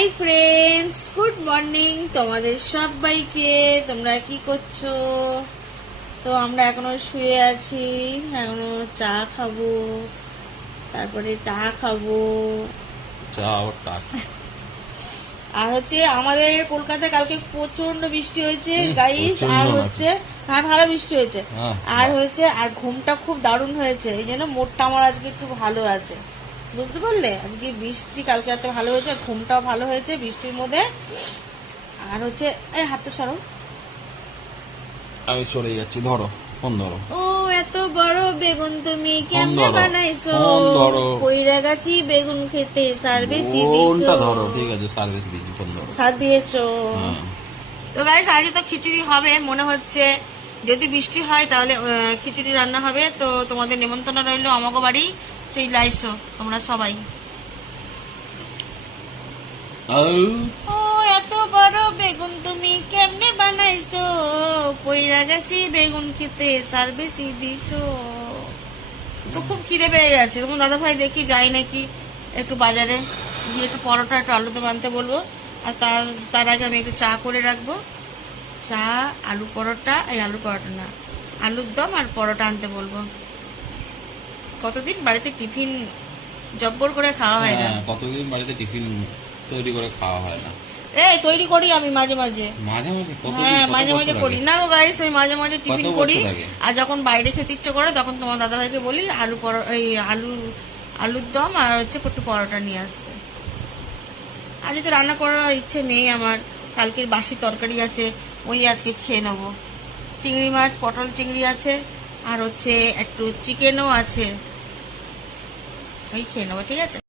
Hi friends, good morning তোমাদের সবাইকে। তোমরা কি করছো? তো আমরা এখনো শুয়ে আছি, এখনো চা খাবো, তারপরে টা খাবো। আর হচ্ছে আমাদের কলকাতায় কালকে প্রচন্ড বৃষ্টি হয়েছে গাইস, আর হচ্ছে হ্যাঁ ভালো বৃষ্টি হয়েছে, আর হয়েছে আর ঘুমটা খুব দারুণ হয়েছে। এই জন্য মোডটা আমার আজকে একটু ভালো আছে, বুঝতে পারলে? আজকে বৃষ্টি কালকে রাতে ভালো হয়েছে, ঘুমটাও ভালো হয়েছে বৃষ্টির মধ্যে। আর হচ্ছে এই হাতটা সরো, আমি সরে যাচ্ছি, ধরো ফোন ধরো। ও এত বড় বেগুন তুমি কেমনে বানাইছো? কইরা গাছি বেগুন খেতে সার্ভিস দিয়েছো। ধরো, ঠিক আছে, সার্ভিস দিয়েছি, ফোন ধরো। সার দিয়েছো। তো গাইস আজকে তো খিচুড়ি হবে মনে হচ্ছে, যদি বৃষ্টি হয় তাহলে খিচুড়ি রান্না হবে। তো তোমাদের নেমন্তন্ন রইলো আমাকে বাড়ি, চলে আইসো তোমরা সবাই। ও এত বড় বেগুন তুমি কেমনে বানাইছো? পইরা গেছি বেগুন খেতে সার্ভিস দিছো। তো খুব খিদে পেয়ে গেছে। তোমার দাদা ভাই দেখি যাই নাকি একটু বাজারে গিয়ে একটু পরোটা একটু আলুদম আনতে বলবো। আর তার আগে আমি একটু চা করে রাখবো। চা, আলু পরোটা, আলু পরোটা না, আলুর দম আর পরোটা আনতে বলবো। কতদিন বাড়িতে টিফিন জব্বর করে খাওয়া হয় না। কতদিন বাড়িতে টিফিন তৈরি করে খাওয়া হয় না। এই তৈরি করি আমি মাঝে মাঝে, হ্যাঁ মাঝে মাঝে করি না গো গাইস, ওই মাঝে মাঝে টিফিন করি। আর যখন বাইরে খেতে ইচ্ছে করে তখন তোমার দাদা ভাইকে বলি আলুর দম আর হচ্ছে একটু পরোটা নিয়ে আসতে। আজকে তো রান্না করার ইচ্ছে নেই আমার, কালকের বাসি তরকারি আছে, ওই আজকে খেয়ে নেবো। চিংড়ি মাছ, পটল চিংড়ি আছে, আর হচ্ছে একটু চিকেনও আছে, ওই খেয়ে নেবো, ঠিক আছে।